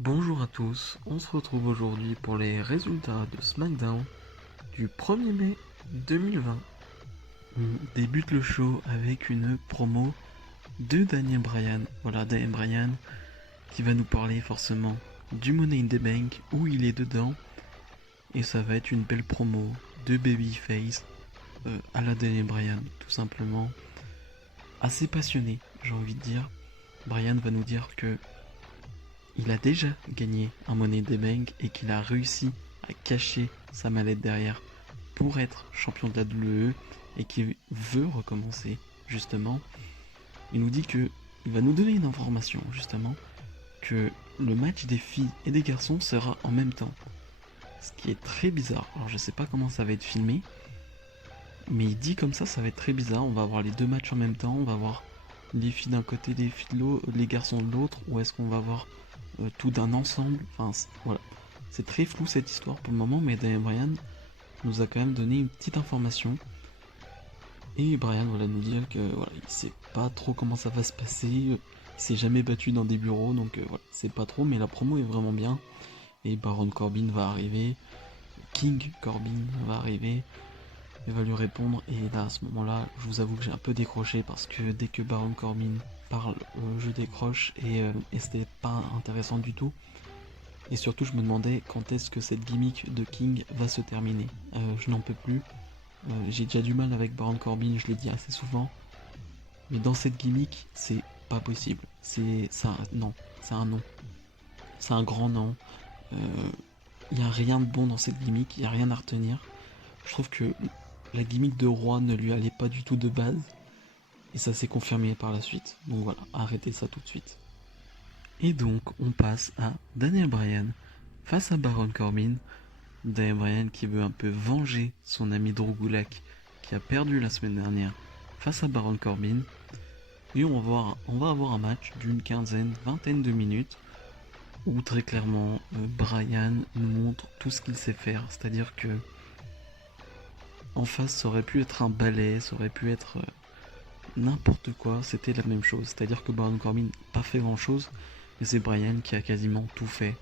Bonjour à tous, on se retrouve aujourd'hui pour les résultats de SmackDown du 1er mai 2020. On débute le show avec une promo de Daniel Bryan. Voilà, Daniel Bryan qui va nous parler forcément du Money in the Bank où il est dedans. Et ça va être une belle promo de Babyface à la Daniel Bryan, tout simplement. Assez passionné, j'ai envie de dire. Bryan va nous dire que il a déjà gagné un Money in the Bank et qu'il a réussi à cacher sa mallette derrière pour être champion de la WWE et qu'il veut recommencer justement. Il nous dit que il va nous donner une information justement que le match des filles et des garçons sera en même temps. Ce qui est très bizarre. Alors je sais pas comment ça va être filmé, mais il dit comme ça va être très bizarre. On va avoir les deux matchs en même temps, on va avoir les filles d'un côté, les filles de l'autre, les garçons de l'autre, ou est-ce qu'on va avoir tout d'un ensemble. Enfin, voilà. C'est très flou cette histoire pour le moment, mais Daniel Bryan nous a quand même donné une petite information. Et Bryan voilà, nous dit que voilà, il sait pas trop comment ça va se passer. Il s'est jamais battu dans des bureaux, donc voilà, c'est pas trop, mais la promo est vraiment bien. Et Baron Corbin va arriver, King Corbin va arriver, il va lui répondre, et là à ce moment-là, je vous avoue que j'ai un peu décroché parce que dès que Baron Corbin parle, je décroche et c'était pas intéressant du tout. Et surtout, je me demandais quand est-ce que cette gimmick de King va se terminer. Je n'en peux plus. J'ai déjà du mal avec Baron Corbin, je l'ai dit assez souvent. Mais dans cette gimmick, c'est pas possible. C'est ça, non, c'est un non. C'est un grand non. Il n'y a rien de bon dans cette gimmick, il n'y a rien à retenir. Je trouve que la gimmick de roi ne lui allait pas du tout de base. Et ça s'est confirmé par la suite. Donc voilà, arrêtez ça tout de suite. Et donc, on passe à Daniel Bryan face à Baron Corbin. Daniel Bryan qui veut un peu venger son ami Drew Gulak qui a perdu la semaine dernière face à Baron Corbin. Et on va avoir un match d'une vingtaine de minutes où très clairement Bryan nous montre tout ce qu'il sait faire. C'est-à-dire que en face ça aurait pu être un ballet, ça aurait pu être n'importe quoi, c'était la même chose. C'est-à-dire que Baron Corbin n'a pas fait grand chose, mais c'est Bryan qui a quasiment tout fait.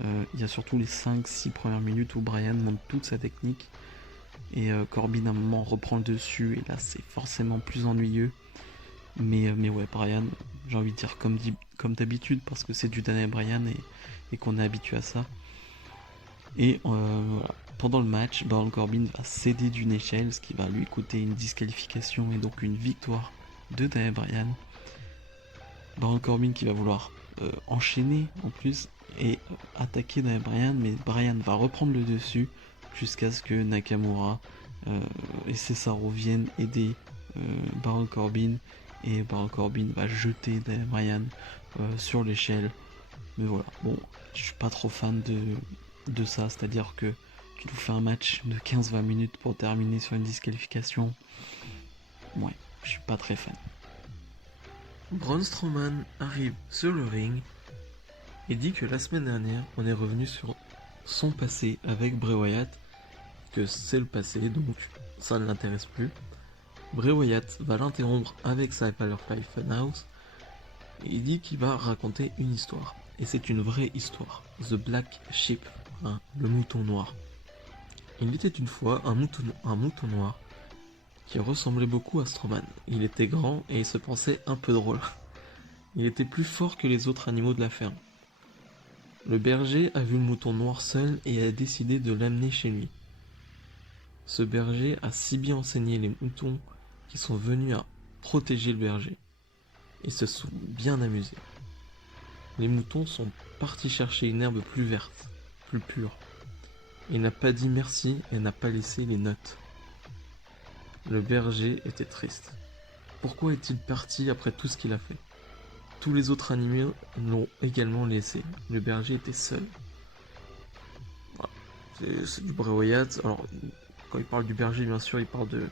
Il y a surtout les 5-6 premières minutes où Bryan montre toute sa technique et Corbin à un moment reprend le dessus et là c'est forcément plus ennuyeux. Mais ouais, Bryan, j'ai envie de dire comme d'habitude parce que c'est du Daniel Bryan et qu'on est habitué à ça. Et voilà. Pendant le match, Baron Corbin va céder d'une échelle, ce qui va lui coûter une disqualification et donc une victoire de Daniel Bryan. Baron Corbin qui va vouloir enchaîner en plus et attaquer Daniel Bryan, mais Bryan va reprendre le dessus jusqu'à ce que Nakamura et Cesaro viennent aider Baron Corbin et Baron Corbin va jeter Daniel Bryan sur l'échelle. Mais voilà, bon, je suis pas trop fan de ça, c'est-à-dire que tu nous fais un match de 15-20 minutes pour terminer sur une disqualification. Ouais, je suis pas très fan. Braun Strowman arrive sur le ring et dit que la semaine dernière, on est revenu sur son passé avec Bray Wyatt, que c'est le passé, donc ça ne l'intéresse plus. Bray Wyatt va l'interrompre avec sa Firefly Funhouse et il dit qu'il va raconter une histoire. Et c'est une vraie histoire. The Black Sheep, hein, le mouton noir. Il était une fois un mouton noir qui ressemblait beaucoup à Strowman. Il était grand et il se pensait un peu drôle. Il était plus fort que les autres animaux de la ferme. Le berger a vu le mouton noir seul et a décidé de l'amener chez lui. Ce berger a si bien enseigné les moutons qu'ils sont venus à protéger le berger. Ils se sont bien amusés. Les moutons sont partis chercher une herbe plus verte, plus pure. Il n'a pas dit merci et n'a pas laissé les notes. Le berger était triste. Pourquoi est-il parti après tout ce qu'il a fait? Tous les autres animaux l'ont également laissé. Le berger était seul. Voilà. C'est du Bray Wyatt. Alors, quand il parle du berger, bien sûr, il parle de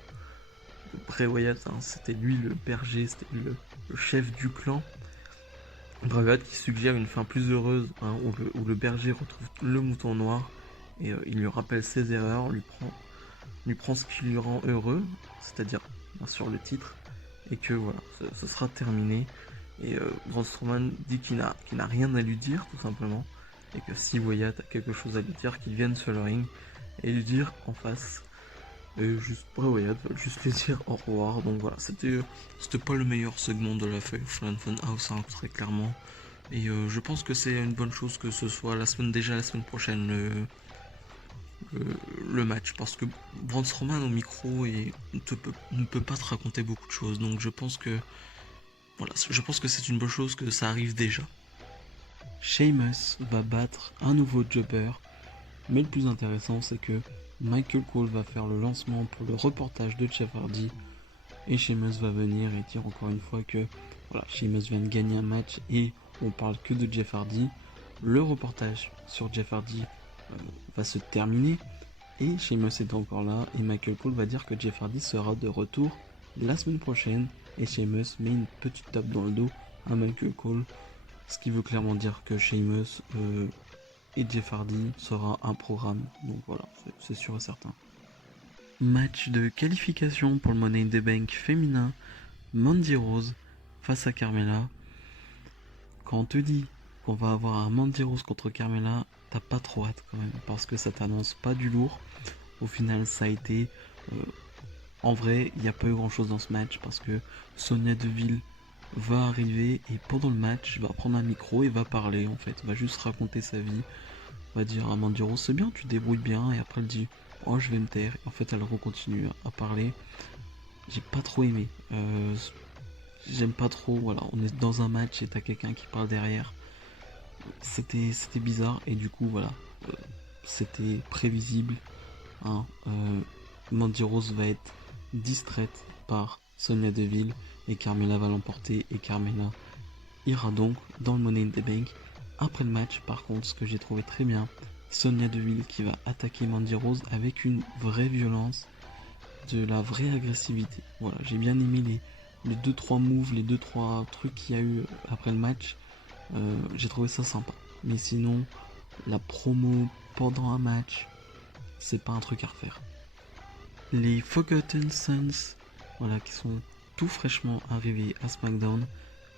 Bray Wyatt. Hein. C'était lui le berger, c'était le chef du clan. Bray Wyatt qui suggère une fin plus heureuse, hein, où le berger retrouve le mouton noir et il lui rappelle ses erreurs, lui prend ce qui lui rend heureux, c'est-à-dire bien sûr le titre, et que voilà, ce sera terminé. Et Braun Strowman dit qu'il n'a rien à lui dire, tout simplement. Et que si Wyatt a quelque chose à lui dire, qu'il vienne sur le ring et lui dire en face. Et juste, Wyatt va juste lui dire au revoir. Donc voilà, c'était pas le meilleur segment de la Funhouse, hein, très clairement. Et je pense que c'est une bonne chose que ce soit la semaine prochaine le match, parce que Braun Strowman au micro ne peut pas te raconter beaucoup de choses. Donc je pense que c'est une bonne chose que ça arrive déjà. Sheamus va battre un nouveau jobber, mais le plus intéressant c'est que Michael Cole va faire le lancement pour le reportage de Jeff Hardy et Sheamus va venir et dire encore une fois que voilà, Sheamus vient de gagner un match et on parle que de Jeff Hardy. Le reportage sur Jeff Hardy va se terminer et Sheamus est encore là et Michael Cole va dire que Jeff Hardy sera de retour la semaine prochaine et Sheamus met une petite tape dans le dos à Michael Cole, ce qui veut clairement dire que Sheamus et Jeff Hardy sera un programme, donc voilà, c'est sûr et certain. Match de qualification pour le Money in the Bank féminin, Mandy Rose face à Carmella. Quand on te dit qu'on va avoir un Mandy Rose contre Carmella, t'as pas trop hâte quand même, parce que ça t'annonce pas du lourd. Au final, ça a été... en vrai, il n'y a pas eu grand chose dans ce match, parce que Sonya Deville va arriver et pendant le match, va prendre un micro et va parler en fait, va juste raconter sa vie, va dire à Mandy Rose, c'est bien, tu te débrouilles bien, et après elle dit, oh je vais me taire, et en fait elle recontinue à parler. J'ai pas trop aimé, j'aime pas trop, voilà, on est dans un match et t'as quelqu'un qui parle derrière, c'était bizarre, et du coup voilà, c'était prévisible, hein, Mandy Rose va être distraite par Sonya Deville, et Carmella va l'emporter, et Carmella ira donc dans le Money in the Bank. Après le match, par contre, ce que j'ai trouvé très bien, Sonya Deville qui va attaquer Mandy Rose avec une vraie violence, de la vraie agressivité. Voilà, j'ai bien aimé les 2-3 moves, les 2-3 trucs qu'il y a eu après le match. J'ai trouvé ça sympa. Mais sinon, la promo pendant un match, c'est pas un truc à refaire. Les Forgotten Sons, voilà, qui sont tout fraîchement arrivés à SmackDown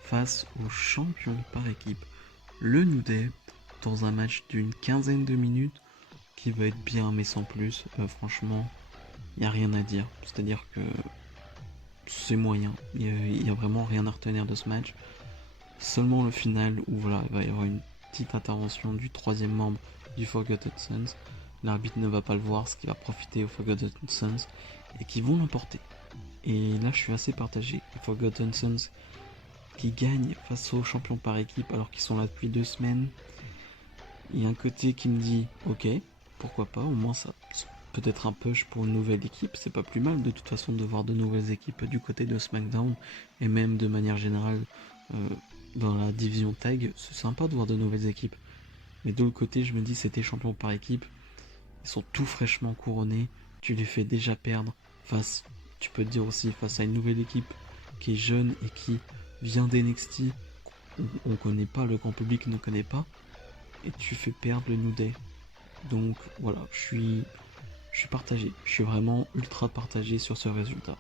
face aux champions par équipe, le New Day, dans un match d'une quinzaine de minutes qui va être bien mais sans plus. Franchement, il n'y a rien à dire. C'est-à-dire que c'est moyen. Il y a vraiment rien à retenir de ce match. Seulement le final où voilà, il va y avoir une petite intervention du troisième membre du Forgotten Sons. L'arbitre ne va pas le voir, ce qui va profiter aux Forgotten Sons et qui vont l'emporter. Et là, je suis assez partagé. Les Forgotten Sons qui gagnent face aux champions par équipe alors qu'ils sont là depuis 2 semaines. Il y a un côté qui me dit, ok, pourquoi pas, au moins ça peut-être un push pour une nouvelle équipe. C'est pas plus mal de toute façon de voir de nouvelles équipes du côté de SmackDown et même de manière générale dans la division tag. C'est sympa de voir de nouvelles équipes. Mais de l'autre côté, je me dis, c'était champion par équipe. Ils sont tout fraîchement couronnés. Tu les fais déjà perdre face, tu peux te dire aussi, face à une nouvelle équipe qui est jeune et qui vient d'NXT. On connaît pas, le grand public ne connaît pas. Et tu fais perdre le New Day. Donc voilà, je suis partagé. Je suis vraiment ultra partagé sur ce résultat.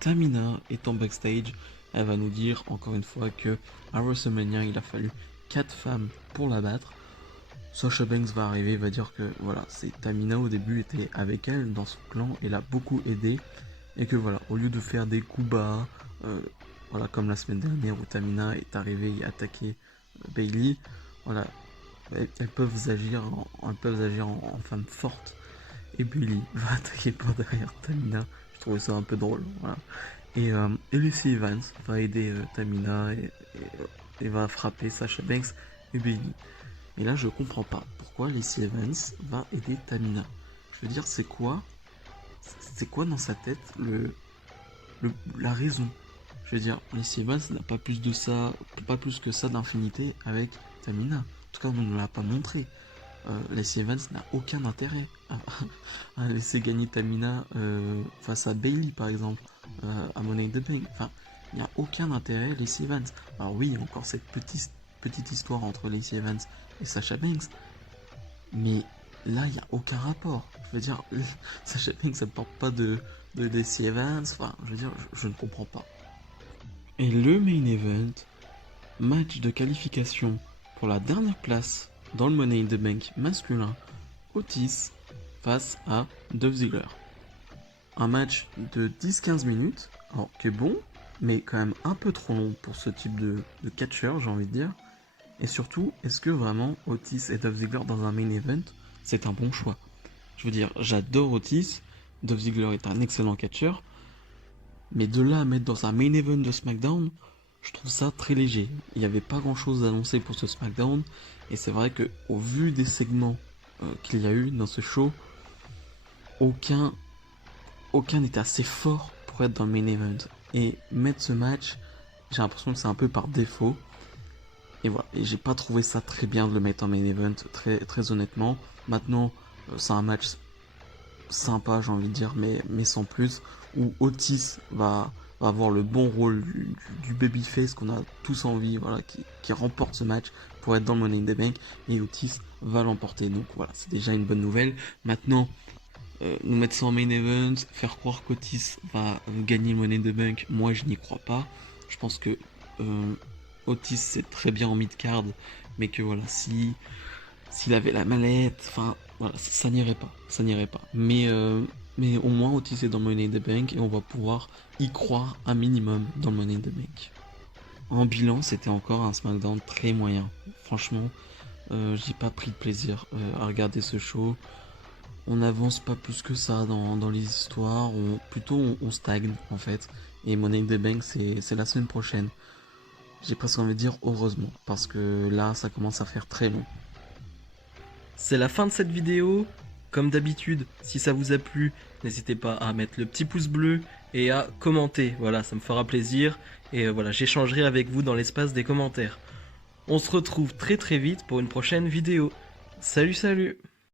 Tamina est en backstage. Elle va nous dire encore une fois que à WrestleMania, il a fallu 4 femmes pour la battre. Sasha Banks va arriver, va dire que voilà, c'est Tamina au début était avec elle dans son clan et l'a beaucoup aidé. Et que voilà, au lieu de faire des coups bas, voilà, comme la semaine dernière où Tamina est arrivée et attaqué Bayley, voilà, elles peuvent agir en femme forte. Et Bayley va attaquer par derrière Tamina. Je trouvais ça un peu drôle. Voilà. Et Lacey Evans va aider Tamina et va frapper Sasha Banks et Bayley. Et là, je comprends pas pourquoi Lacey Evans va aider Tamina. Je veux dire, c'est quoi dans sa tête la raison? Je veux dire, Lacey Evans n'a pas plus que ça d'infinité avec Tamina. En tout cas, on ne l'a pas montré. Lacey Evans n'a aucun intérêt à laisser gagner Tamina face à Bayley par exemple, à Money in the Bank. Enfin, il n'y a aucun intérêt Lacey Evans. Alors oui, encore cette petite histoire entre Lacey Evans et Sasha Banks, mais là il n'y a aucun rapport. Je veux dire, Sasha Banks ne porte pas de Lacey Evans. Enfin, je veux dire, je ne comprends pas. Et le main event, match de qualification pour la dernière place dans le Money in the Bank masculin, Otis face à Dolph Ziggler. Un match de 10-15 minutes, alors qui est bon, mais quand même un peu trop long pour ce type de catcheur, j'ai envie de dire. Et surtout, est-ce que vraiment Otis et Dolph Ziggler dans un main event, c'est un bon choix? Je veux dire, j'adore Otis, Dolph Ziggler est un excellent catcheur, mais de là à mettre dans un main event de SmackDown, je trouve ça très léger. Il n'y avait pas grand chose d'annoncé pour ce SmackDown, et c'est vrai que au vu des segments qu'il y a eu dans ce show, aucun n'est assez fort pour être dans le main event. Et mettre ce match, j'ai l'impression que c'est un peu par défaut. Et voilà, et j'ai pas trouvé ça très bien de le mettre en main event, très honnêtement. Maintenant, c'est un match sympa, j'ai envie de dire, mais sans plus, où Otis va avoir le bon rôle du babyface qu'on a tous envie, voilà, qui remporte ce match pour être dans le Money in the Bank, et Otis va l'emporter. Donc voilà, c'est déjà une bonne nouvelle. Maintenant, nous mettre ça en main event, faire croire qu'Otis va gagner le Money in the Bank, moi je n'y crois pas. Je pense que Otis c'est très bien en mid-card, mais que voilà, s'il avait la mallette, enfin voilà, ça n'irait pas. Mais au moins Otis est dans le Money in the Bank et on va pouvoir y croire un minimum dans le Money in the Bank. En bilan, c'était encore un SmackDown très moyen. Franchement, j'ai pas pris de plaisir à regarder ce show. On n'avance pas plus que ça dans les histoires, on stagne en fait. Et Money in the Bank c'est la semaine prochaine. J'ai presque envie de dire heureusement, parce que là ça commence à faire très long. C'est la fin de cette vidéo. Comme d'habitude, si ça vous a plu, n'hésitez pas à mettre le petit pouce bleu et à commenter. Voilà, ça me fera plaisir. Et voilà, j'échangerai avec vous dans l'espace des commentaires. On se retrouve très vite pour une prochaine vidéo. Salut, salut!